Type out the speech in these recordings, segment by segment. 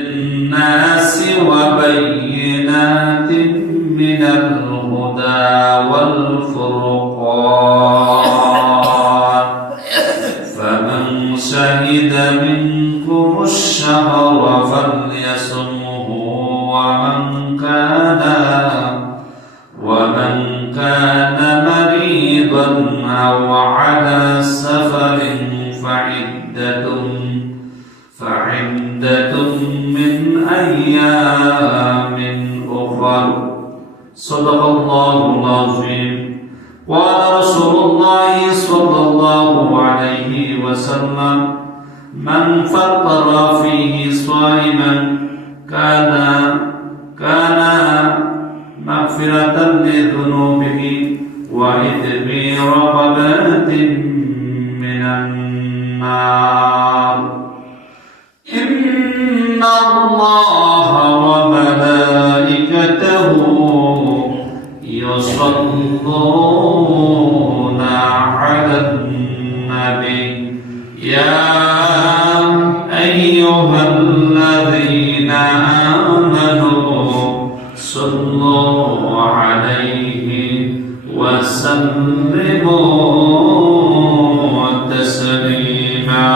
الناس وبينات من الهدى والفرقان فمن شهد منكم الشهر فليصمه ومن كان مريضا أو على سفر فعدة من أيام أخر صدق الله العظيم. قال رسول الله صلى الله عليه وسلم من فطر فيه صائما كان مغفرة لذنوبه وعتق رقبات من النار. إن الله وملائكته يصلون على النبي يا أيها الذين آمنوا صلوا عليه وسلموا تسليما.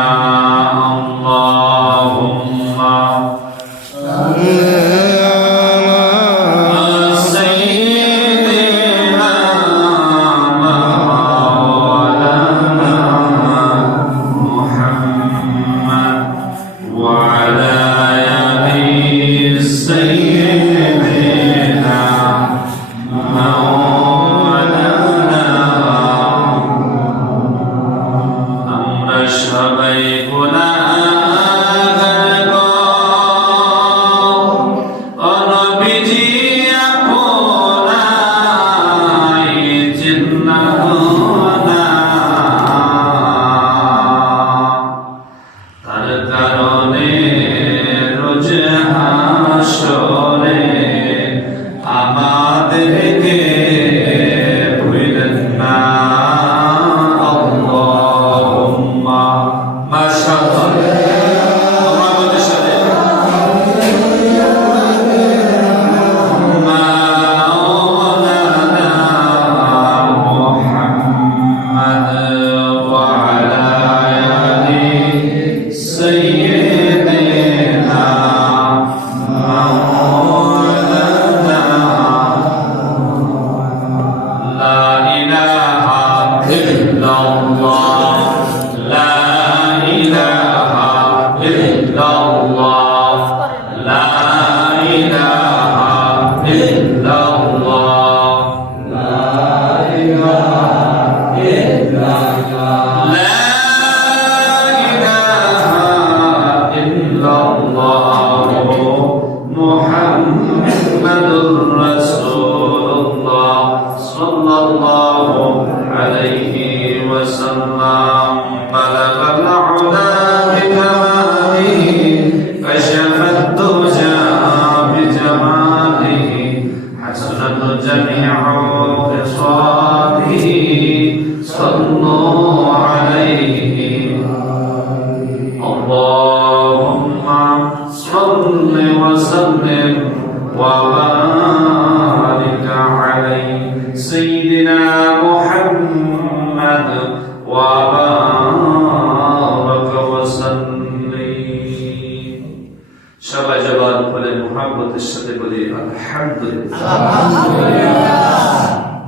সবাই জবান খুলে মুহাব্বতের সাথে বলি আলহামদুলিল্লাহ।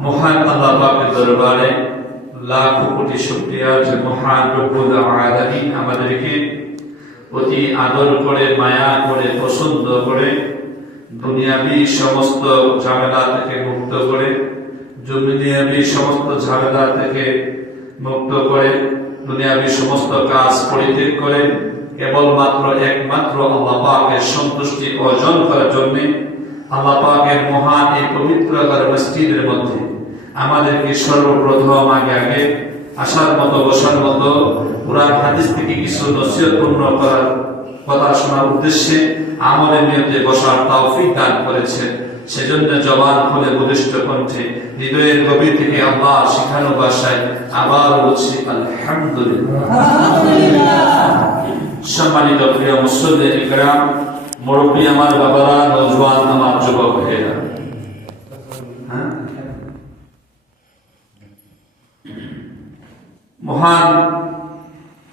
মহান আল্লাহ পাকের দরবারে লাখ কোটি শুকরিয়া যে মহান রব্বুল আলামিন আমাদেরকে অতি আদর করে মায়া করে পছন্দ করে দুনিয়াবি সমস্ত ঝামেলা থেকে মুক্ত করে দুনিয়াবি সমস্ত ঝামেলা থেকে মুক্ত করে দুনিয়াবি সমস্ত কাজ পরিত্যাগ করে কেবলমাত্র একমাত্র আল্লাহ পাকের সন্তুষ্টি অর্জন করার জন্য আল্লাহ পাকের মহান এই পবিত্র মসজিদের মধ্যে আমাদেরকে সর্বপ্রথম আগে আসার মতো বসার মতো কুরআন হাদিস থেকে কিছু নসিহতপূর্ণ করার কথা শোনার উদ্দেশ্যে আমলের নিয়তে বসার তৌফিক দান করেছে। সেজন্য জবান খুলে বলিষ্ঠ কণ্ঠে হৃদয়ের গভীর থেকে আল্লাহ শিখানো ভাষায় আবার বলছি আলহামদুলিল্লাহ। সম্মানিত প্রিয় মুসল্লি ইকরাম, মুরব্বী আমার বাবারা, নওজোয়ান আমার যুবক ভাইয়েরা, হ্যাঁ, মহান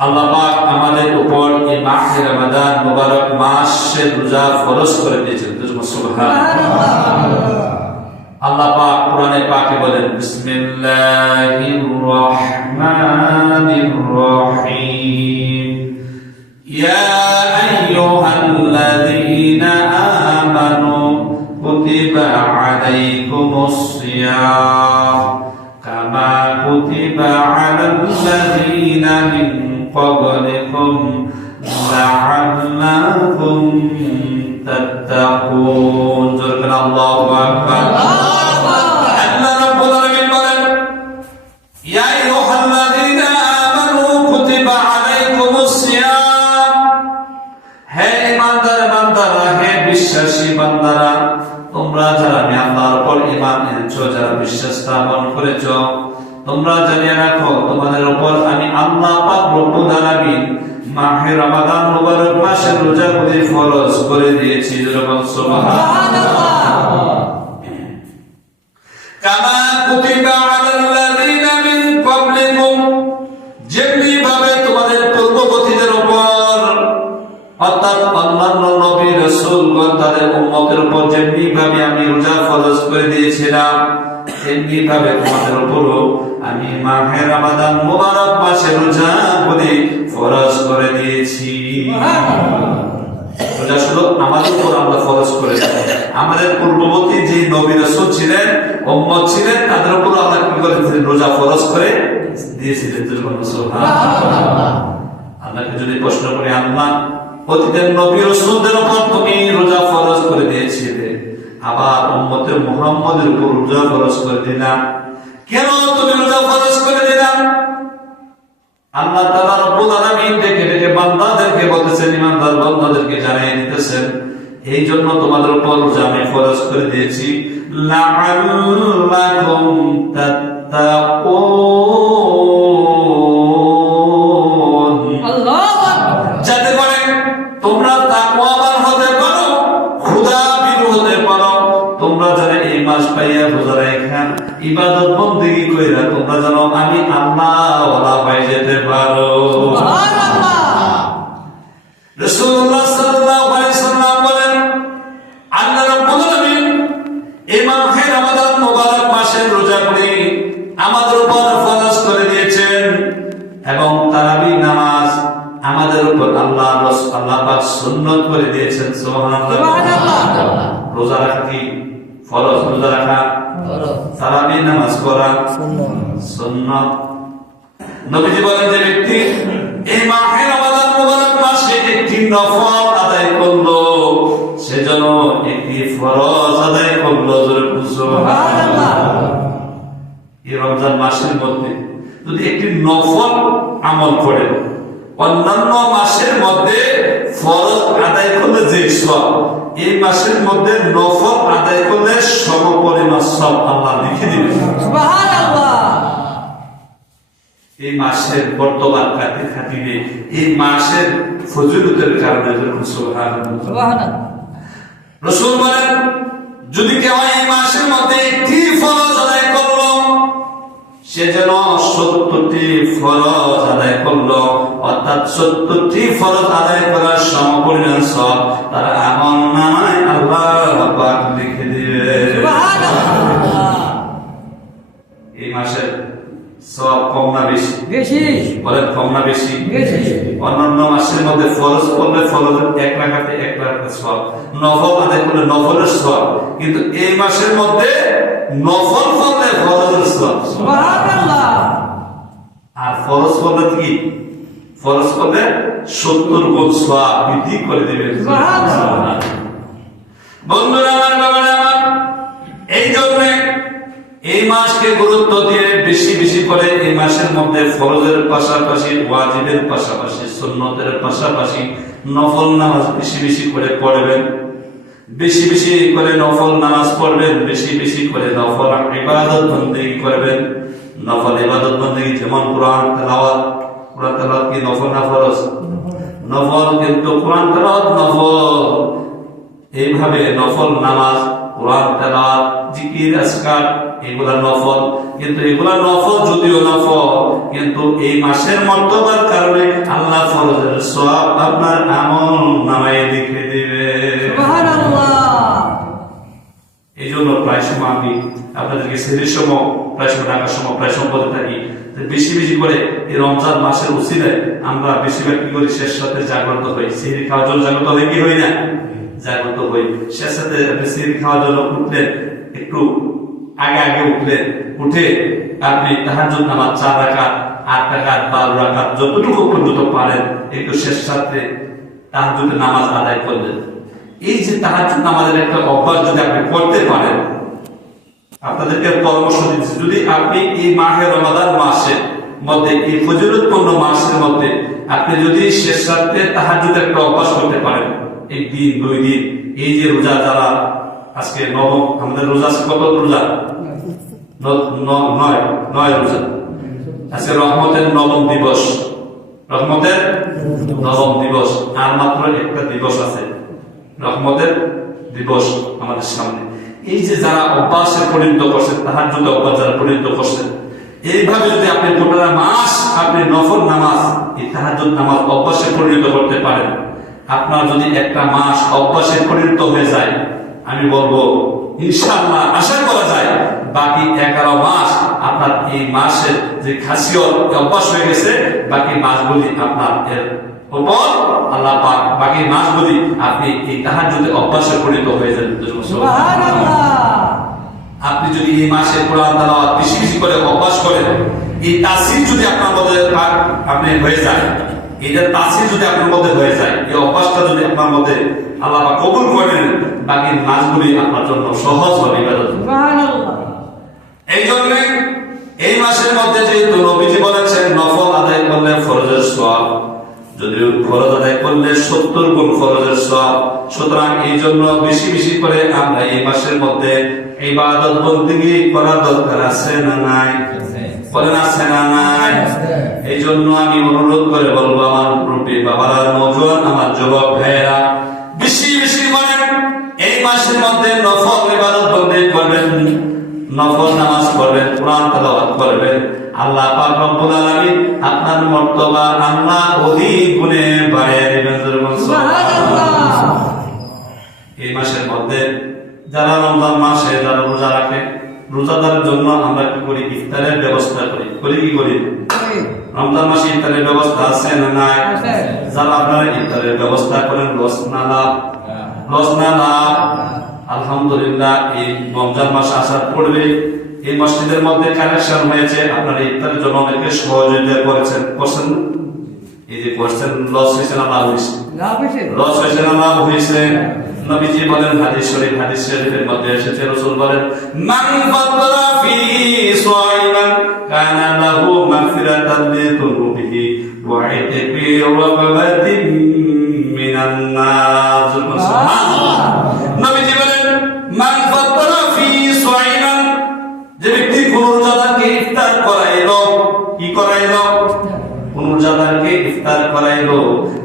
আল্লাহ পাক আমাদের উপর এই মাহে রমাদান মুবারক মাসে রোজা ফরজ করে দিয়েছেন। সুবহানাল্লাহ। আল্লাহ পাক কোরআনে পাকে বলেন, বিসমিল্লাহির রহমানির রহিম, ইয়া আইয়ুহাল্লাযীনা আমানু কুতিবা আলাইকুমুস সিয়াম কামা কুতিবা আলাল্লাযীনা মিন ক্বাবলিকুম লাআল্লাকুম তাত্তাকুন। জোরে আল্লাহু আকবার। আল্লাহ রাব্বুল আলামিন বলেন, ইয়া আইয়ুহাল্লাযীনা আমানু কুতিবা আলাইকুমুস সিয়াম, হে ঈমানদার বান্দারা, হে বিশ্বাসী বান্দারা, তোমরা যারা আমি আল্লাহর উপর ঈমান এনেছো, যারা বিশ্বাস স্থাপন করেছো, তোমরা জানিয়ে রাখো তোমাদের উপর আমি আল্লাহ পাক রব্বুল আলামিন মাহে রমাদান মুবারক মাসে রোজা করে ফরজ করে দিয়েছি। যেরকম সুবহানাল্লাহ। কামা কুতিবা আলাল্লাযীনা মিন ক্বাবলিকুম, যেমনি ভাবে তোমাদের পূর্ববর্তীদের উপর, অর্থাৎ অন্যান্য নবী রাসূলগণ তাদের উম্মতের উপর যেমনি ভাবে আমি রোজা ফরজ করে দিয়েছিলাম, তেমনি ভাবে তোমাদের উপরও আমি মাহে রমাদান মুবারক মাসে রোজা করে ফরজ করে দিয়েছি। রোজা শুধু আমাদের উপর আমরা ফরজ করে দিই, আমাদের পূর্ববর্তী যে নবী রাসূল ছিলেন, উম্মত ছিলেন, তাদের উপর আল্লাহ কি করেছিলেন? রোজা ফরজ করে দিয়েছিলেন। সুবহানাল্লাহ। আল্লাহকে যদি প্রশ্ন করি, আল্লাহ অতীতের নবী রাসূলদের উপর তুমি রোজা ফরজ করে দিয়েছিলে, আবার উম্মতে মুহাম্মদের উপর রোজা ফরজ করে দিলাম, কেন তুমি রোজা ফরজ করে দিলাম? আল্লাহ তাআলা রব্বুল আলামিন ডেকে ডেকে বান্দাদেরকে বলতেছেন, ঈমানদার বান্দাদেরকে জানিয়ে দিতেছেন, এই জন্য তোমাদের উপর রোজা আমি ফরজ করে দিয়েছি, লাআল্লাকুম তাত্তাকুন, আল্লাহু আকবার, যাতে করে তোমরা তাকওয়াবান হতে পারো, খোদাভীরু হতে পারো, তোমরা যারা এই মাস পাইয়া রোজা রাখা ইবাদত বন্দেগী কইরা তোমরা যেন আমি আল্লাহ ওয়ালা পাই যেতে পারো। সুবহানাল্লাহ। রাসূলুল্লাহ সাল্লাল্লাহু আলাইহি সাল্লাম বলেন, আল্লাহ রাব্বুল আলামিন এই মাহে রমাদান মুবারক মাসে রোজা করে আমাদের উপর ফরজ করে দিয়েছেন, এবং তারাবি নামাজ আমাদের উপর আল্লাহ পাক সুন্নাত করে দিয়েছেন। সুবহানাল্লাহ। রোজা রাখা কি ফরজ? রোজা রাখা ফরজ, তারাবি নামাজ পড়া সুন্নাত। নবীজি বলেন, যে ব্যক্তি এই মাহে রমাদান মুবারক মাসে একটি নফল আদায় করলো, সেজন্য একটি ফরজ আদায় করলো। সুবহানাল্লাহ। এই রমজান মাসের মধ্যে যদি একটি নফল আমল করে, অন্যান্য মাসের মধ্যে ফরজ আদায় করলে যে সব, এই মাসের মধ্যে নফল আদায় করলে সমপরিমাণ সব আল্লাহ লিখে দিবেন। সুবহানাল্লাহ। এই মাসের বর্তমান খাতিরে এই মাসের ফজিলতের কারণে সুবহানাল্লাহ। রাসূল বলেন, যদি কেউ এই মাসের মধ্যে একটি ফরজ আদায় করলো, সে যেন 70টি ফরজ আদায় করলো, অর্থাৎ 70টি ফরজ আদায় করার সমপরিমাণ সব তার আমলনামায় আল্লাহ পাক লিখে দিবে। সুবহানাল্লাহ। এই মাসের সব কম না বেশি? বেশি। বলেন, কম না বেশি? বেশি। অন্যান্য মাসের মধ্যে ফরজ করলে ফরজের 1 রাকাতে 1 রাকাত সওয়াব, নফল আদায় করলে নফলের সওয়াব, কিন্তু এই মাসের মধ্যে নফল করলে ফরজের সওয়াব। সুবহানাল্লাহ। আর ফরজ করলে কি? ফরজ করলে 70 গুণ সওয়াব বৃদ্ধি করে দিবে। সুবহানাল্লাহ। বন্ধুরা আমার, বাবারা আমার, এই জন্য এই মাসকে গুরুত্ব দিয়ে বেশি বেশি করে এই মাসের মধ্যে ফরজের পাশাপাশি, ওয়াজিবের পাশাপাশি, সুন্নতের পাশাপাশি নফল নামাজ বেশি বেশি করে পড়বেন, বেশি বেশি করে নফল নামাজ পড়বেন, বেশি বেশি করে নফল ইবাদত বন্দেগী করবেন। নফল ইবাদত বন্দেগী যেমন কোরআন তেলাওয়াত, কোরআন তেলাওয়াত কি নফল না ফরজ? নফল, কিন্তু কোরআন তেলাওয়াত নফল, এইভাবে নফল নামাজ, কোরআন তেলাওয়াত, জিকির আজকার এগুলা নফল, কিন্তু এগুলা নফল যদিও নফল, কিন্তু এই মাসের মর্তবার কারণে আল্লাহ ফরজের সওয়াব আপনার আমল নামায় লিখে দিবে। সুবহানাল্লাহ। এই জন্য প্রায় সময় আমি আপনাদেরকে সেহরির সময় প্রায় সময় ঢাকার সময় প্রায় সময় বলে থাকি, বেশি বেশি করে এই রমজান মাসের উসিলায় আমরা বেশিরভাগ কি করি, শেষ রাতে জাগ্রত হই। সেহরি খাওয়ার জন্য জাগ্রত হই কি হই না? জাগ্রত হই। শেষ রাতে আপনি সেহরি খাওয়ার জন্য উঠলেন, একটু আগে আগে উঠলেন, উঠে আপনি তাহাজ্জুদ নামাজ 4 রাকাত, 8 রাকাত, 12 রাকাত যতটুকু পর্যন্ত পারেন একটু শেষ রাতে তাহাজ্জুদের নামাজ আদায় করলেন। এই যে তাহাজ্জুদ নামাজের একটা অভ্যাস যদি আপনি করতে পারেন, আপনাদেরকে পরামর্শ দিচ্ছি, যদি আপনি এই মাহে রমাদান মাসের মধ্যে, এই ফজিলতপূর্ণ মাসের মধ্যে আপনি যদি শেষ রাতে তাহাজ্জুদের একটা অভ্যাস করতে পারেন, 1 দিন 2 দিন, এই যে রোজা যারা আজকে নবম, আমাদের রোজা আছে কত রোজা? 9 রোজা। আজকে রহমতের নবম দিবস, রহমতের নবম দিবস, আর মাত্র একটা দিবস আছে, রহমতের দিবস আমাদের সামনে। এই যে যারা অভ্যাসে পরিণত করছেন, তাহাজ্জুদে অভ্যাস যারা পরিণত করছেন, এইভাবে যদি আপনি গোটা মাস আপনি নফল নামাজ, এই তাহাজ্জুদ নামাজ অভ্যাসে পরিণত করতে পারেন, আপনার যদি একটা মাস অভ্যাসে পরিণত হয়ে যায়, আমি বলবো ইনশাআল্লাহ আশা করা যায় বাকি 11 মাস আপনার এই মাসের যে খাসিয়ত অভ্যাস হয়ে গেছে, বাকি মাসগুলি আপনার এর উপর আল্লাহ পাক বাকি মাসগুলি আপনি এই তাহাজ্জুদে অভ্যাসে পরিণত হয়ে যাবেন। সুবহানাল্লাহ। আপনি যদি এই মাসে কোরআন তেলাওয়াত বেশি বেশি করে অভ্যাস করেন, এই তাসির যদি আপনার মধ্যে আপনি হয়ে যায়, এটা তাসির যদি আপনার মধ্যে হয়ে যায়, এই অভ্যাসটা যদি আপনার মধ্যে আল্লাহ পাক কবুল করেন, বাকি মাসগুলি আপনার জন্য সহজ হবে ইবাদত। সুবহানাল্লাহ। এই জন্য এই মাসের মধ্যে যেহেতু নবীজি বলেছেন নফল আদায় করলে ফরজের সওয়াব, যদি ফরজ আদায় করলে 70 গুণ ফরজের সওয়াব, সুতরাং এই জন্য বেশি বেশি করে আমরা এই মাসের মধ্যে ইবাদত বন্দেগী করা দরকার আছে না নাই? বলেন আছে না নাই? এই জন্য আমি অনুরোধ করে বলবো আমার মুরব্বী বাবারা, নওজোয়ান আমার যুবক ভাইয়েরা, বেশি বেশি করে এই মাসের মধ্যে নফল ইবাদত বন্দেগী করবেন, নফল নামাজ পড়বেন, কোরআন তেলাওয়াত করবেন। আল্লাহ পাক রব্বুল আলামিন আপনার মর্তবা আল্লাহ অধিক গুণে বাড়িয়ে দিবেন। সুবহানাল্লাহ। এই মাসের মধ্যে যারা রমজান মাসে যারা রোজা রাখে, রোজাদারের জন্য আমরা কি করি, ইফতারের ব্যবস্থা করি কি করি? রমজান মাসে ইফতারের ব্যবস্থা আছে না নাই? যারা আপনারা ইফতারের ব্যবস্থা করেন, লস না লাভ? লস না লাভ? আলহামদুলিল্লাহ। এই রমজান মাস আসার পূর্বে এই মসজিদের মধ্যে কানেকশন হয়েছে, আপনারা ইফতারের জন্য অনেকে সহযোগিতা করছেন না? এই যে করছেন, লস হয়েছে না লাভ হয়েছে? লস হয়েছে না লাভ হয়েছে? নবীজি বলেন, হাদিস শরীফের মধ্যে এসেছে, রাসূল বলেন, মান ফাতরা ফি সাইমান কানা লাহু মাগফিরাতান লিযুনুবিহি ওয়া ইতকি রাকাবাতিন মিনান নার। সুবহানাল্লাহ। নবীজি বলেন, মান ফাতরা ফি সাইমান, যে ব্যক্তি কোন রোজাদারকে ইফতার করাইলো, কি করাইলো? কোন রোজাদারকে ইফতার করাইলো,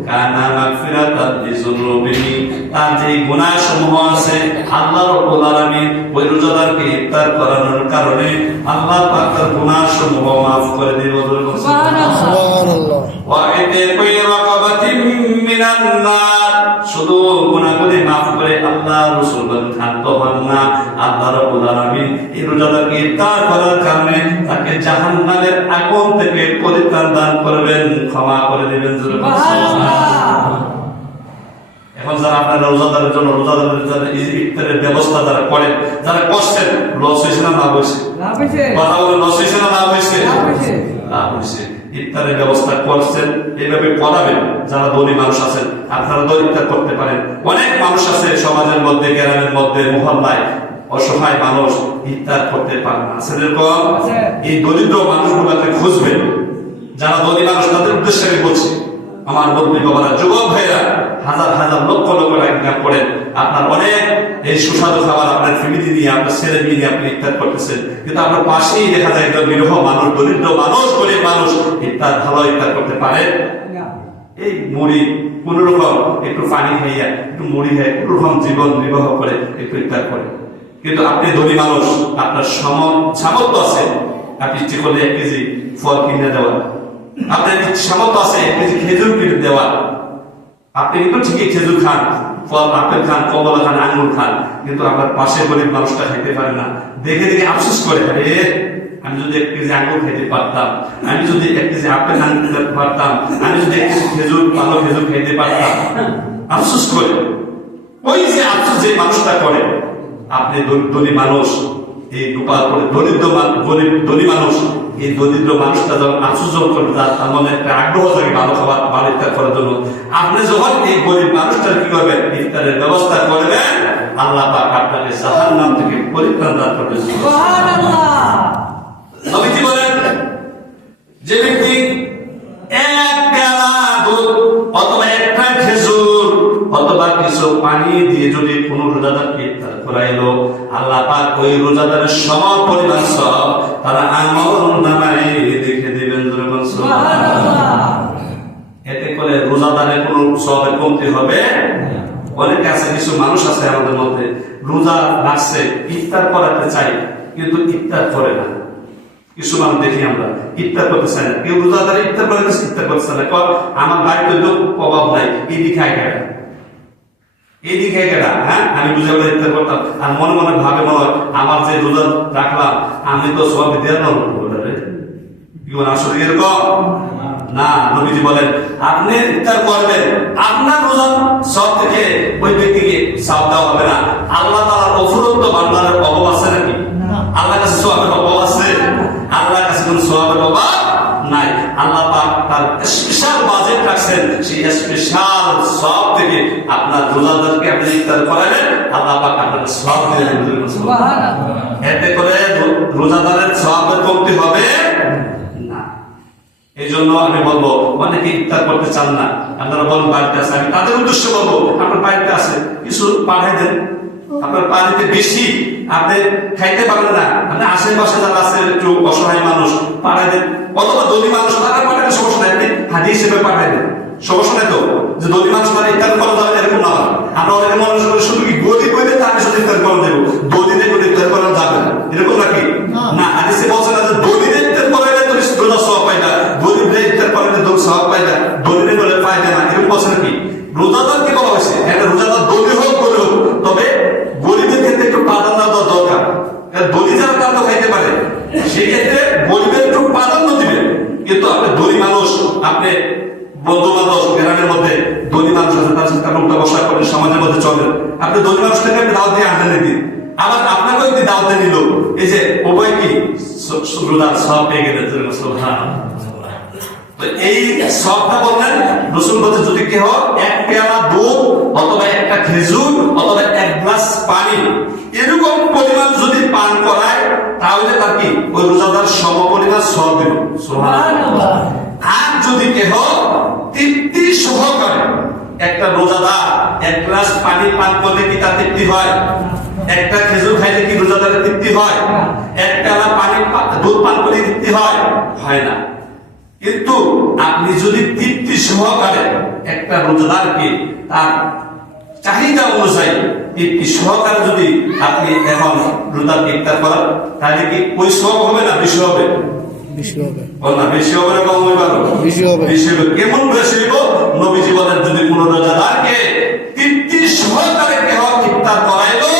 কানা মাগফিরাতান লিযুনুবিহি, তার যে গুনাহ সমূহ আছে আল্লাহ রাব্বুল আলামিন ওই রোজাদারকে ইফতার করানোর কারণে আল্লাহ পাক তার গুনাহ সমূহ maaf করে দিবেন। সুবহানাল্লাহ। ওয়া ইতকি রাকাবাতিন মিনান নার, শুধু গুনাহগুলি maaf করে আল্লাহ রাসূল বলেন ক্ষান্ত হন না, আল্লাহ রাব্বুল আলামিন এই রোজাদারকে ইফতার করার কারণে তাকে জাহান্নামের আগুন থেকে পরিত্রাণ দান করবেন, ক্ষমা করে দিবেন। সুবহানাল্লাহ। এখন যারা আপনারা রোজাদারের জন্য ইফতারের ব্যবস্থা যারা করেন, যারা করছেন, লস হয়েছে না লাভ হয়েছে? কথা বলে, লস হয়েছে না লাভ হয়েছে? লাভ হয়েছে। ইফতারের ব্যবস্থা করছেন, এইভাবে করাবেন। যারা ধনী মানুষ আছেন আপনারা তো ইফতার করতে পারেন। অনেক মানুষ আছে সমাজের মধ্যে, গ্রামের মধ্যে, মহল্লায় অসহায় মানুষ ইফতার করতে পারে না, সেরকম এই দরিদ্র মানুষগুলোকে খুঁজবেন। যারা ধনী মানুষ তাদের উদ্দেশ্যে আমি বলছি, আমার বন্ধু বাবারা, যুবক ভাইরা, হাজার হাজার লক্ষ লক্ষ টাকা করেন, আপনার অনেক এই সুস্বাদু খাবার আপনার ফ্যামিলি নিয়ে, আপনার ছেলে মেয়ে নিয়ে আপনি ইফতার করতেছেন, কিন্তু আপনার পাশেই দেখা যায় একজন নিরহ মানুষ, দরিদ্র মানুষ, গরিব মানুষ ইফতার ভালো ইফতার করতে পারে এই মুড়ি কোন রকম একটু পানি খাইয়া একটু মুড়ি খাই কোন রকম জীবন নির্বাহ করে একটু ইফতার করে। কিন্তু আপনি ধনী মানুষ, আপনার সামর্থ্য আছে আপনি ইচ্ছে করলে 1 কেজি ফল কিনে দেওয়া, আপনার সামর্থ্য আছে 1 কেজি খেজুর কিনে দেওয়া। আপনি কিন্তু ঠিকই খেজুর খান, ফল আপেল খান, কমলা খান, আঙ্গুর খান, কিন্তু আপনার পাশে গরিব মানুষটা খাইতে পারে না। দেখে দেখে আফসোস করে, আরে আমি যদি 1 কেজি আঙ্গুর খাইতে পারতাম, আমি যদি 1 কেজি আপেল আনতে পারতাম, আমি যদি 1 কেজি খেজুর ভালো খেজুর খাইতে পারতাম, আফসোস করে। ওই যে আফসোস যে মানুষটা করে, আপনি ধনী মানুষ, এই গোপালপুরে ধনী মানুষ, এই দরিদ্র মানুষটা যখন আফসোস করবে, তার মনে একটা আগ্রহ থাকে ভালো খাবার ভালো ইফতার করার জন্য। আপনি যখন এই গরিব মানুষটার কি করবেন, ইফতারের ব্যবস্থা করবেন, আল্লাহ পাক আপনাকে জাহান্নাম থেকে পরিত্রাণ দান করবেন। সুবহানাল্লাহ। নবীজি বলেন, যে ব্যক্তি 1 পেয়ালা দুধ অথবা একটা খেজুর অথবা কিছু পানি দিয়ে যদি কোন রোজাদারকে ইফতার করাইলো, আল্লাহ পাক ওই রোজাদারের সম পরিমাণ সব তারা আমলনামায় লিখে দিবেন। সুবহানাল্লাহ। এতে করে রোজাদারের কোন সওয়াবের কমতি হবে? অনেকে আছে, কিছু মানুষ আছে আমাদের মধ্যে, রোজা রাখছে, ইফতার করাতে চাই কিন্তু ইফতার করে না। কিছু মানুষ দেখি আমরা ইফতার করতে চাই না, কেউ রোজাদারে ইফতার করে ইফতার করতে চায় না, আমার বাড়িতে লোক অভাব নাই, এদিকে খায় কেনা, এদিকে কেনা। হ্যাঁ, আমি বুঝে বলে ইফতার করতাম, আর মনে মনে ভাবে মনে হয় আমার যে রোজা রাখলাম আমি তো সব দেওয়ার না কি বলে, আসলে এরকম না। নবীজি বলেন, আপনি ইফতার করবেন, আপনার রোজার সব থেকে ওই ব্যক্তিকে সাপ দেওয়া হবে না। আল্লাহ তাআলার অফুরন্ত বান্দারের অভাব আছে নাকি? আল্লাহর কাছে সওয়াবের অভাব আছে? আল্লাহর কাছে কোনো সওয়াবের অভাব নাই। আল্লাহ পাক তার স্পেশাল বাজেট রাখছেন, সেই স্পেশাল সওয়াব থেকে আপনার রোজাদারকে আপনি ইফতার করাবেন, আল্লাহ পাক আপনাকে সওয়াব দিবেন। সুবহানাল্লাহ। এতে করে রোজাদারের সওয়াবের কমতি হবে না। এই জন্য আমি বলবো, অনেকে ইফতার করতে চান না, আপনারা বলেন বাড়িতে আছে, আমি তাদের উদ্দেশ্যে বলবো, আপনার বাড়িতে আছে কিছু পাঠাই দেন। আপনার বাড়িতে বেশি আপনি খাইতে পারেন না, আপনি আশেপাশে যারা আছে একটু অসহায় মানুষ পাঠাই দেন, অথবা ধনী মানুষ তারা পাঠালে সমস্যা নাই, আপনি হাজি হিসেবে পাঠাই দেন, সমস্যা নাই তো। যে ধনী মানুষ তারা ইফতার করা যাবে এরকম না। আমরা অনেকে মনে করি শুধু কি গরিব হইলে তাকে শুধু ইফতার করা দেবো, ধনীদের করে ইফতার করা যাবে না, এরকম নাকি? না, হাদিসে বলছে না যে ধনীদের ইফতার করাইলে তুমি রোজা সওয়াব পাইবা, গরিবদের ইফতার করাইলে তুমি সওয়াব পাইবা, ধনীদের করে পাইবে না, এরকম বলছে নাকি? রোজাদার কি বলা হয়েছে, একটা রোজাদার ধনী হোক গরিব হোক, তবে গরিবের ক্ষেত্রে একটু প্রাধান্য দেওয়া দরকার। ধনী যারা তারা তো খাইতে পারে, সেই ক্ষেত্রে গরিবের একটু প্রাধান্য দিবেন। কিন্তু আপনি ধনী মানুষ, আপনি বন্ধু বান্ধব গ্রামের মধ্যে ধনী মানুষ আছে, তার সাথে উল্টা বসা করেন, সমাজের মধ্যে চলেন, আপনি ধনী মানুষটাকে আপনি দাওয়াত দিয়ে আনলেন দিন, আবার আপনাকেও একটি দাওয়াত দিয়ে নিল, এই যে উভয় কি রোজার সওয়াব পেয়ে গেলেন। এই সবটা বললেন রসুল বলতে, যদি কেহ 1 পেয়ালা দুধ অথবা একটা খেজুর অথবা 1 গ্লাস পানি এরকম পরিমাণ যদি পান করায়, তাহলে তার কি ওই রোজাদার সম পরিমাণ সওয়াব দিল। সুবহানাল্লাহ। আর যদি কেহ তৃপ্তি সহকারে, একটা রোজাদার 1 গ্লাস পানি পান করলে কি তার তৃপ্তি হয়? একটা খেজুর খাইলে কি রোজাদারের তৃপ্তি হয়? 1 পেয়ালা পানি দুধ পান করলে তৃপ্তি হয়? হয় না। কিন্তু আপনি যদি তৃপ্তি সহকারে একটা রোজাদারকে তার চাহিদা অনুযায়ী তৃপ্তি সহকারে যদি আপনি এখন রোজাদারকে ইফতার করেন, তাহলে কি ওই সওয়াব হবে না বেশি হবে? বেশি হবে। না বেশি হবে না কম হবে? বেশি হবে। বেশি হবে। কেমন বেশি হইব? নবীজি বলেন, যদি কোন রোজাদারকে তৃপ্তি সহকারে কেহ ইফতার করাইলো,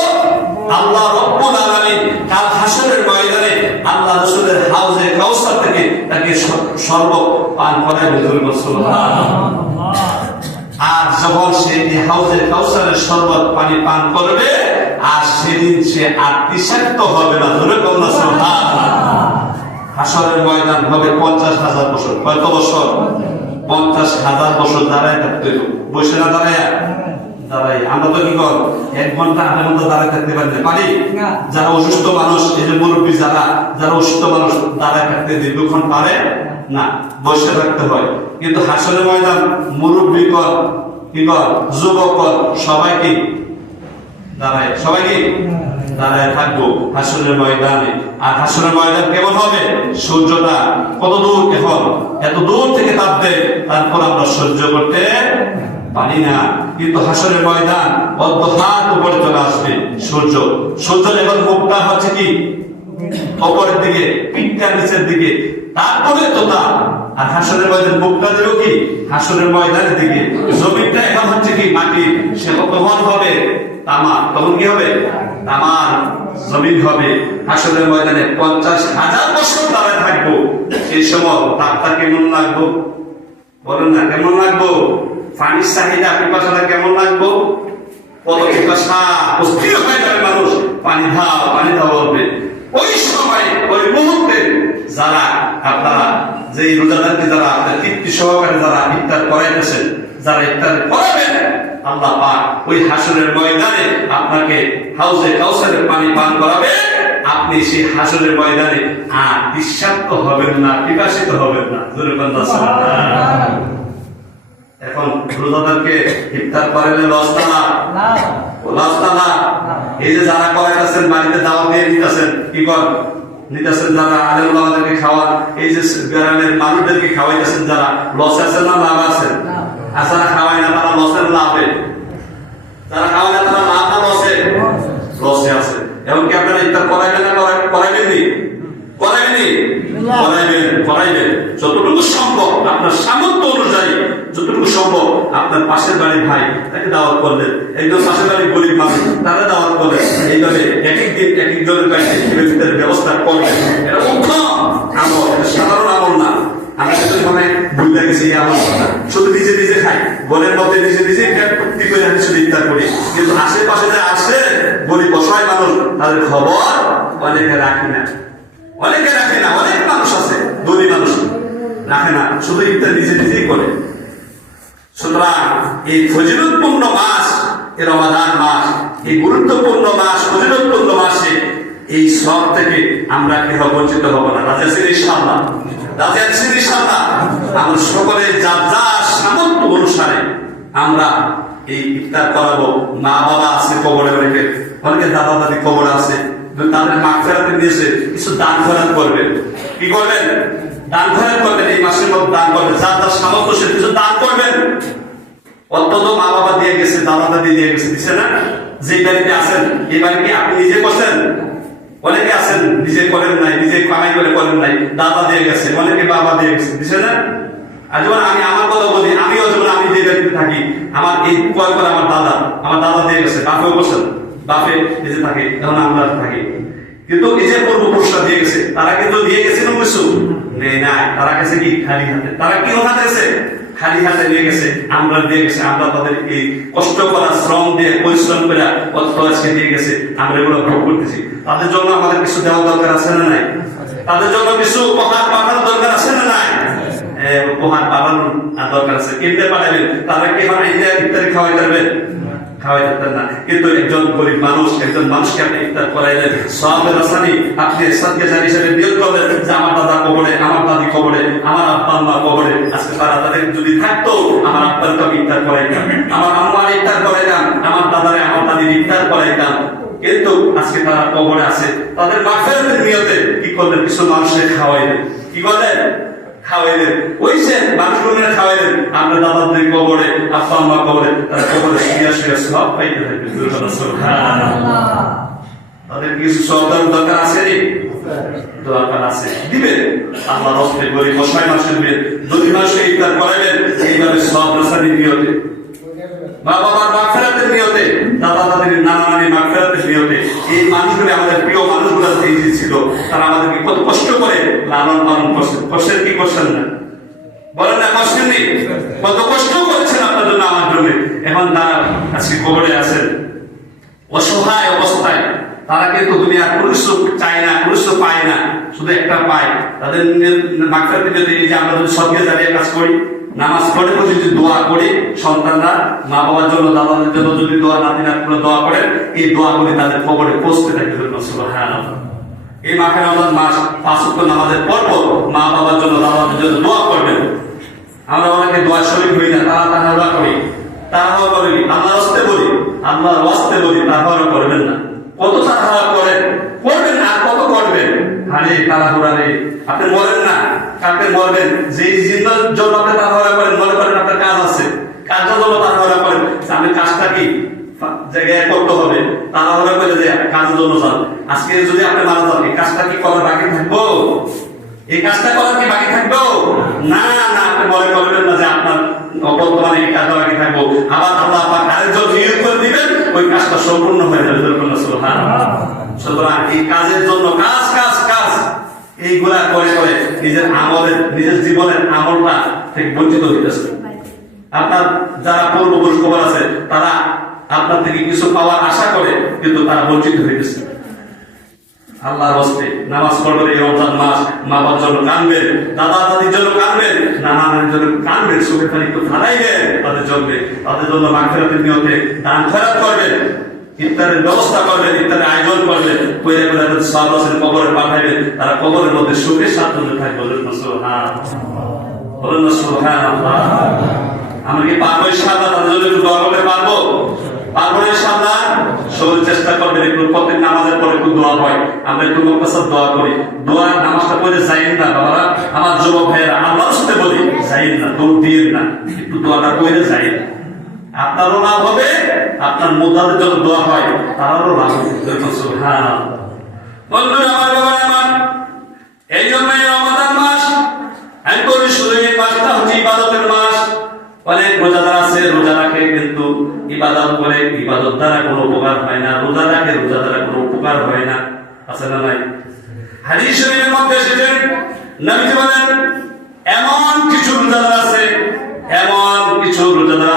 আল্লাহ রব্বুল আলামিন কাল হাসরের ময়দানে আল্লাহ রাসূলের হাউজে কাউসার থেকে তাকে শরবত পান করাইবে। সুবহানাল্লাহ। আর যখন সে এই হাউজে কাউসারের শরবত পানি পান করবে, আর সেদিন সে আর তৃষার্ত হবে না। ধরে কন্যা সুবহানাল্লাহ। হাসরের ময়দান হবে 50,000 বছর। কত বছর? 50,000 বছর দাঁড়ায় থাকতে হইব, বসে না দাঁড়ায়। আমরা তো কি কর 1 ঘন্টা 8 ঘন্টা দাঁড়ায় থাকতে পারি? যারা অসুস্থ মানুষ, এই যে মুরব্বী যারা অসুস্থ মানুষ দাঁড়ায় থাকতে দীর্ঘক্ষণ পারে না, বসে থাকতে হয়। কিন্তু হাসরের ময়দান মুরব্বী কর, কি কর, যুবক কর, সবাই কি দাঁড়ায়, সবাই কি দাঁড়ায় থাকবো হাসরের ময়দানে। আর হাসরের ময়দান কেমন হবে? সূর্যটা কত দূর, এখন এত দূর থেকে তাপবে, তারপর আমরা সহ্য করতে পারি না। কিন্তু হাসরের ময়দান অর্ধ হাত উপরে চলে আসবে সূর্য। সূর্য এখন মুখটা হচ্ছে কি উপরের দিকে, পিঠটা নিচের দিকে, তারপরে তো তা। আর হাসরের ময়দান মুখটা দেব কি হাসরের ময়দানের দিকে। জমিনটা এখন হচ্ছে কি মাটি, সে তখন হবে তামা। তখন কি হবে? তামার জমিন হবে। হাসরের ময়দানে 50,000 বছর দাঁড়ায় থাকবো। সেই সময় তাপটা কেমন লাগবো বলেন না? কেমন লাগবো? পানির চাহিদা, পিপাসাটা কেমন লাগবো? কত পিপাসা, অস্থির হয়ে যাবে মানুষ। পানি দাও, পানি দাও বলবে। ওই সময়, ওই মুহূর্তে যারা আপনারা যে রোজাদারকে যারা আপনার তৃপ্তি সহকারে যারা ইফতার করাইতেছেন, যারা ইফতার করাবেন, আল্লাহ পাক ওই হাসরের ময়দানে আপনাকে হাউজে কাউসারের পানি পান করাবে। আপনি সেই হাসরের ময়দানে আর বিষাক্ত হবেন না, পিপাসিত হবেন না। জোরে বলেন সুবহানাল্লাহ। এখন রোজাদারকে ইফতার করাইলে লস্তা না, লস্তা না। এই যে যারা করাইতেছেন, বাড়িতে দাওয়াত দিয়ে নিতেছেন, কি কর নিতেছেন, যারা আলেম ওলামাদেরকে খাওয়ান, এই যে গ্রামের মানুষদেরকে খাওয়াইতেছেন, যারা লস আছে না লাভ আছে? আর যারা খাওয়ায় না তারা লসের লাভে, যারা খাওয়ায় না তারা লাভ না লসে? লসে আছে। এমনকি আপনারা ইফতার করাইবেন না, করাইবেননি? করাইবেননি? করাইবেন, করাইবেন। যতটুকু সম্ভব আপনার সামর্থ্য অনুযায়ী, যতটুকু সম্ভব আপনার পাশের বাড়ির ভাই তাকে দাওয়াত করলেন, একজন পাশের বাড়ির গরিব মানুষ তারা দাওয়াত করলেন। এইভাবে এক এক দিন এক একজনের বাড়িতে ইফতারের ব্যবস্থা করবেন। এটা উত্তম আমল, এটা সাধারণ আমল না। আমরা কিন্তু এখানে ভুলে গেছি এই আমল কথা। শুধু নিজে নিজে খাই, ঘরের মধ্যে নিজে নিজে তৃপ্তি করে আমি শুধু ইফতার করি, কিন্তু আশেপাশে যে আসে গরিব অসহায় মানুষ, তাদের খবর অনেকে রাখি না, অনেকে রাখে না। অনেক মানুষ আছে ধনী মানুষ রাখে না, শুধু ইফতার নিজে নিজেই করে। সুতরাং এই ফজিলতপূর্ণ মাস, এই রমাদান মাস, এই গুরুত্বপূর্ণ মাস, ফজিলতপূর্ণ মাসে এই সব থেকে আমরা কেহ বঞ্চিত হব না। রাজি আছেন ইনশাআল্লাহ? রাজি আছেন ইনশাআল্লাহ? আমরা সকলে যার যার সামর্থ্য অনুসারে আমরা এই ইফতার করাবো। মা বাবা আছে কবরে, অনেকে অনেকে দাদা দাদি কবরে আছে, তাদের মাগফিরাতে দিয়েছে, কিছু দান খয়রাত করবেন। কি করবেন? দান খয়রাত করবেন। এই মাসের মধ্যে দান করবেন, যার যার সামর্থ্য সে কিছু দান করবেন। অন্তত মা বাবা দিয়ে গেছে, দাদা দাদি দিয়ে গেছে, দিছে না? যে বাড়িতে আছেন, এই বাড়িতে আপনি নিজে করছেন, অনেকে আছেন নিজে করেন নাই, নিজে কামাই করে করেন নাই, দাদা দিয়ে গেছে, অনেকে বাবা দিয়ে গেছে, দিছে না? আর যখন আমি আমার কথা বলি, আমিও যখন আমি যে বাড়িতে থাকি, আমার এই কয় করে আমার দাদা দিয়ে গেছে, বাপেও করছেন, বাপে নিজে থাকে, এখন আমরা থাকি। কিন্তু এই যে পূর্বপুরুষরা দিয়ে গেছে, তারা কিন্তু দিয়ে গেছে না কিছু নেই নাই, তারা গেছে কি খালি হাতে। তারা কি হাতে গেছে? খালি হাতে নিয়ে গেছে। আমরা দিয়ে গেছে, আমরা তাদের এই কষ্ট করা, শ্রম দিয়ে, পরিশ্রম করে অর্থ আজকে দিয়ে গেছে, আমরা এগুলো ভোগ করতেছি। তাদের জন্য আমাদের কিছু দেওয়ার দরকার আছে না নাই? তাদের জন্য কিছু উপহার পাঠানোর দরকার আছে না নাই? উপহার পাঠানোর দরকার আছে। কিনতে পাঠাবেন, তারা কি এখন ইফতারি খাওয়াই পারবেন? খাওয়াই যেতেন না। কিন্তু একজন গরিব মানুষ, একজন মানুষকে আপনি ইফতার করাইলেন, সওয়াবের আসানি আপনি সাদকা জারি হিসেবে নিয়োগ করলেন যে আমার দাদা কবরে, আমার দাদি কবরে, আমার আব্বা আম্মা কবরে, আজকে তারা তাদের যদি থাকতো, আমার আব্বারকে আমি ইফতার করাইতাম, আমার আম্মার ইফতার করাইতাম, আমার দাদারে আমার দাদির ইফতার করাইতাম। কিন্তু আজকে তারা কবরে আছে, তাদের মাগফিরাতের নিয়তে কি করলেন? কিছু মানুষের খাওয়াইলেন। কি করলেন? খাওয়াইলেন। ওই যে মানুষগুলো খাওয়াইলেন, আমরা দাদাদের কবরে, আব্বা আম্মা কবরে, তারা কবরে শুয়ে শুয়ে সব পাইতে থাকবে। তাদের কিছু সরকার দরকার আছে রে, দরকার আছে, দিবেন। আল্লাহ রস্তে গরিব অসহায় মানুষের দিবেন, যদি মানুষকে ইফতার করাইবেন এইভাবে সব রাসায়নিক নিয়তে, মা বাবার মাগফিরাতের নিয়তে, দাদা দাদির নানা নানি মাগফিরাতের নিয়তে। এই মানুষগুলো আমাদের প্রিয় মানুষগুলো ছিল, তারা আমাদেরকে কত কষ্ট করে লালন পালন করছেন। কষ্টের কি করছেন না? বলেন না, কষ্টের নেই? কত কষ্ট করছেন আপনার জন্য, আমার জন্য। এখন তারা আজকে কবরে আছেন, অসহায় অবস্থায়। তারা কিন্তু দুনিয়ার কোনো কিছু চায় না, কোনো কিছু পায় না, শুধু একটা পায়। তাদের মাগফিরাতের নিয়তে এই যে আমরা যদি সবকে জানিয়ে কাজ করি, নামাজ পড়ে যদি দোয়া করি, সন্তানরা মা বাবার জন্য, দাদাদের জন্য যদি দোয়া, নাতি নাতনিরা দোয়া করেন, এই দোয়া করে তাদের কবরে পৌঁছতে থাকে। সুবহানাল্লাহ। এই মাহে রমজান মাস 5 ওয়াক্ত নামাজের পর মা বাবার জন্য, দাদাদের জন্য দোয়া করবেন। আমরা অনেকে দোয়া শরীক হই না, তারা দোয়া করি, তারাও করি, আল্লাহর ওয়াস্তে বলি, আল্লাহর ওয়াস্তে বলি, তারাও করবেন না। কত তাড়াহুড়া করবেন আর কত করবেন। আরে তাড়াহুড়া রে, আপনি বলেন না কাকে বলবেন যে জন্য আপনি তাড়াহুড়া করেন, মনে করেন আপনার কাজ আছে, কাজের জন্য তাড়াহুড়া করেন, আমি কাজটা কি জায়গায় করতে হবে, তাড়াহুড়া করে যে কাজের জন্য যান। আজকে যদি আপনি মারা যান, এই কাজটা কি করার বাকি থাকবো? এই কাজটা করার কি বাকি থাকবো? না না, আপনি মনে করবেন না যে আপনার বর্তমানে এই কাজটা বাকি থাকবো, আবার আল্লাহ পাক আরেকজন নিয়োগ করে দিবেন, ওই কাজটা সম্পূর্ণ হয়ে যাবে। সুবহানাল্লাহ। সুতরাং এই কাজের জন্য কাজ কাজ কাজ এইগুলা করে করে নিজের জীবনের আমলটা থেকে বঞ্চিত হইতেছে। আপনার যারা পূর্বপুরুষ খবর আছে, তারা আপনার থেকে কিছু পাওয়ার আশা করে, কিন্তু তারা বঞ্চিত হইতেছে। আল্লাহর হস্তে নামাজ পড়বেন এই রমজান মাস, মা বাবার জন্য কাঁদবেন, দাদা দাদির জন্য কাঁদবেন, নানা নানির জন্য কাঁদবেন, চোখের পানি একটু ধারাইবেন তাদের জন্য মাগফিরাতের নিয়তে দান খয়রাত করবেন, ইফতারের ব্যবস্থা করবেন, ইফতারের আয়োজন করবেন, কইরা কইরা সব আছেন কবরে পাঠাইবেন, তারা কবরের মধ্যে সুখে স্বাচ্ছন্দ্যে থাকবে। বলেন না সুবহানাল্লাহ। আমরা কি পারবো ইনশাআল্লাহ? তাদের জন্য একটু দোয়া করতে পারবো না ইনশাআল্লাহ? সবাই চেষ্টা করবেন একটু প্রত্যেক নামাজের পরে একটু দোয়া হয়, আমরা একটু মুক্তাসার দোয়া করি। দোয়া নামাজটা পড়ে যাইন না বাবারা, আমার যুবক ভাইয়েরা, আল্লাহর সাথে বলি যাইন না, দৌড় দিয়েন না, একটু দোয়াটা পড়ে যাইন। আপনারও লাভ হবে, আপনার মুদ্দাদের জন্য দোয়া হয়, তারারও লাভ হবে। সুবহানাল্লাহ। বন্ধুরা আমার, বাবা আমার, এই জন্যই রমাদান মাস আমি বলি, শুধু এই মাসটা হচ্ছে ইবাদতের মাস। অনেক রোজাদার আছে, রোজা রাখে কিন্তু ইবাদত করে, ইবাদত দ্বারা কোনো উপকার হয় না, রোজা রাখে, রোজা দ্বারা কোনো উপকার হয় না, আছে না নাই? হাদিস শরীফের মধ্যে এসেছে, নবীজি বলেন এমন কিছু রোজাদার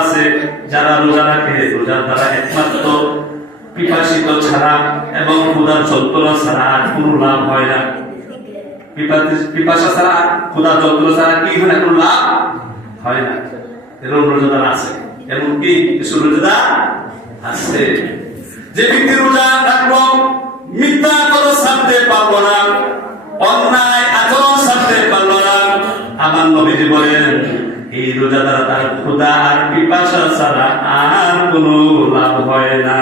আছে, যারা রোজা রাখে, রোজার দ্বারা একমাত্র পিপাসিত ছাড়া এবং ক্ষুধার যন্ত্রণা ছাড়া আর কোনো লাভ হয় না। পিপাসা ছাড়া, ক্ষুধার যন্ত্রণা ছাড়া কি হয় না, কোনো লাভ হয় না। এরকম রোজাদার আছে, এমনকি কিছু রোজাদার আছে যে ব্যক্তি রোজা রাখলো, মিথ্যা কথা ছাড়তে পারলো না, অন্যায় আচরণ ছাড়তে পারলো না, আমার নবীজি বলেন এই রোজাদার তার ক্ষুধা আর পিপাসা ছাড়া আর কোনো লাভ হয় না।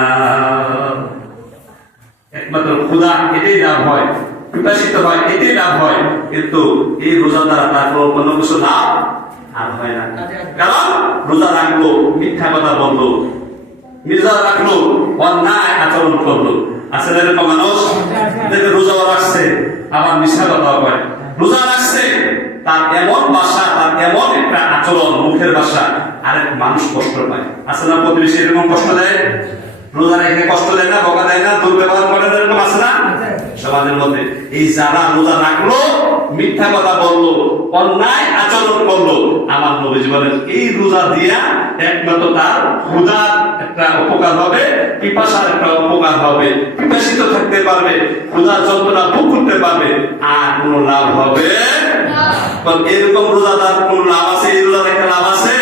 একমাত্র ক্ষুধা, এটাই লাভ হয়, পিপাসিত হয়, এটাই লাভ হয়, কিন্তু এই রোজা দ্বারা তার কোনো কিছু লাভ আর হয় না। কারণ রোজা রাখলো, মিথ্যা কথা বললো, রোজা রাখলো, অন্যায় আচরণ করলো। আসলে এরকম মানুষ দেখে রোজা রাখছে আবার মিথ্যা কথা বলে, রোজা রাখছে তার এমন ভাষা, তার এমন একটা আচরণ, মুখের ভাষা, আরেক মানুষ কষ্ট পায়। আছে না প্রতিবেশী এরকম কষ্ট দেয়? রোজা রেখে কষ্ট দেয় না, বকা দেয় না, দুর্ব্যবহার করে না, এরকম আছে না সমাজের মধ্যে? এই যারা রোজা রাখলো, মিথ্যা কথা বললো, অন্যায় আচরণ করলো, আমার নবীজি বলেন এই রোজা দিয়া একমাত্র তার ক্ষুধার একটা উপকার হবে, পিপাসার একটা উপকার হবে, পিপাসিত থাকতে পারবে, ক্ষুধার যন্ত্রণা ভোগ করতে পারবে, আর কোনো লাভ হবে না। এরকম রোজাদার কোন লাভ আছে? এই রোজা রেখে লাভ আছে?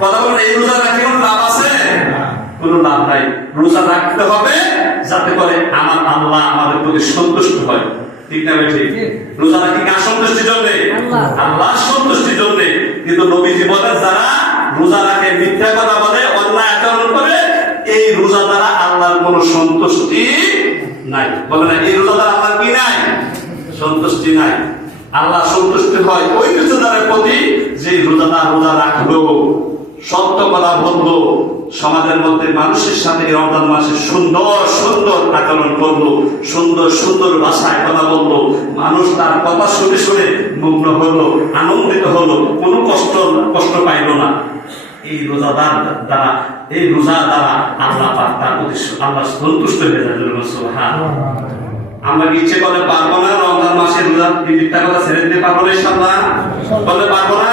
কথা বলেন, এই রোজা রেখে কোন লাভ আছে? কোনো লাভ নাই। রোজা রাখতে হবে যাতে করে আমার আল্লাহ আমাদের প্রতি সন্তুষ্ট হয়, ঠিক না ভাই? ঠিক। রোজা রাখি কার সন্তুষ্টির জন্য? আল্লাহর সন্তুষ্টির জন্য। কিন্তু নবীজি বলেন যারা রোজা রাখে, মিথ্যা কথা বলে, অন্যায় আচরণ করে, এই রোজা দ্বারা আল্লাহর কোনো সন্তুষ্টি নাই। বলে না, এই রোজা দ্বারা আল্লাহর কি নাই? সন্তুষ্টি নাই। আল্লাহ সন্তুষ্টি হয় ওই রোজাদারের প্রতি যে রোজাদার রোজা রাখলো, সত্য কথা বললো, সমাজের মধ্যে মানুষের সাথে রমজান মাসে সুন্দর সুন্দর আচরণ করলো, সুন্দর সুন্দর ভাষায় কথা বললো, মানুষ তার কথা শুনে শুনে মুগ্ধ হলো, আনন্দিত হলো, কোনো কষ্ট পাইল না। এই রোজাদার দ্বারা, এই রোজা দ্বারা আল্লাহ পাক তার প্রতি আল্লাহ সন্তুষ্ট হয়ে যায়। আমরা ইচ্ছে করলে পারবো না রমজান মাসে রোজা মিথ্যা কথা ছেড়ে দিতে পারবো না ইনশাআল্লাহ? বলতে পারবো না?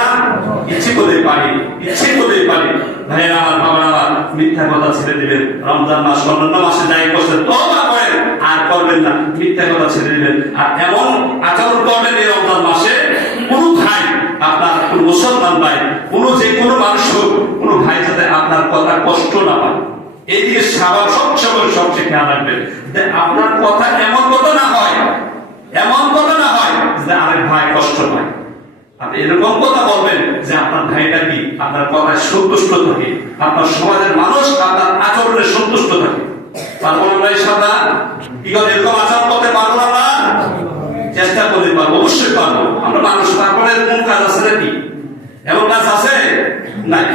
ইচ্ছে করে পারি, ইচ্ছে করে পারি। ভাইরা আমার, বাবা আমার, মিথ্যা কথা ছেড়ে দিবেন। রমজান মাস অন্যান্য মাসে যাই করছেন তওবা করেন, আর করবেন না, মিথ্যা কথা ছেড়ে দিবেন। আর এমন আচরণ করবেন এই রমজান মাসে, কোনো ভাই আপনার, কোন মুসলমান ভাই, যে কোনো মানুষ হোক, কোনো ভাই যাতে আপনার কথা কষ্ট না পায়, এইদিকে সবচেয়ে খেয়াল রাখবেন যে আপনার কথা এমন কথা না হয়, যে আরেক ভাই কষ্ট পায়। আপনি এরকম কথা বলবেন যে আপনার ভাইটা কি আপনার কথায় সন্তুষ্ট থাকে, আপনার সমাজের মানুষ আপনার আচরণে সন্তুষ্ট থাকে। পারবো না আমরা ইনশাআল্লাহ? কি করে এরকম আচরণ করতে পারবো না আমরা? চেষ্টা করতে পারবো, অবশ্যই পারবো। আমরা মানুষ, তারপরে কোন কাজ আছে নাকি? এমন কাজ আছে নাই।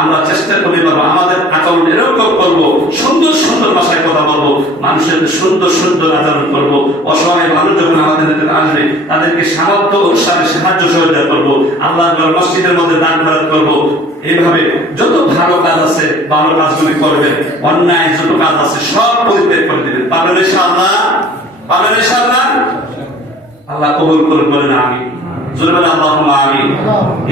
আমরা চেষ্টা করতে পারবো, আমাদের আচরণ এরকম করবো, সুন্দর সুন্দর ভাষায় কথা বলবো, মানুষের সুন্দর সুন্দর আচরণ করবো। অসহায় মানুষ যখন আমাদের কাছে আসবে তাদেরকে সামর্থ্য অনুসারে সাহায্য সহযোগিতা করবো, আল্লাহর ঘর মসজিদের মধ্যে দান খয়রাত করবো। এইভাবে যত ভালো কাজ আছে ভালো কাজগুলি করবেন, অন্যায় যত কাজ আছে সব পরিত্যাগ করে দিবেন। পাবেন ইনশাআল্লাহ? পাবেন ইনশাআল্লাহ? আল্লাহ কবুল করে বলেন আমিন। জোরে বলেন আল্লাহুম্মা আমিন।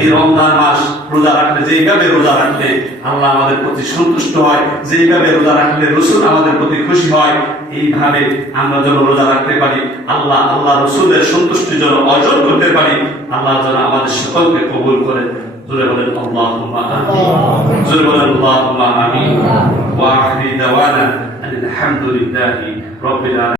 এই রমজান মাস রোজা রাখলে, যেইভাবে রোজা রাখলে আল্লাহ আমাদের প্রতি সন্তুষ্ট হয়, যেইভাবে রোজা রাখলে রাসূল আমাদের প্রতি খুশি হয়, এইভাবে আমরা যেন রোজা রাখতে পারি, আল্লাহ রাসূলের সন্তুষ্টির জন্য অর্জন করতে পারি। আল্লাহ যেন আমাদের সকলকে কবুল করে। জোরে বলেন আল্লাহুম্মা আমিন। জোরে বলেন আল্লাহুম্মা আমিন। ওয়া আখিরু দাওয়ানা আলহামদুলিল্লাহি রাব্বিল আলামিন।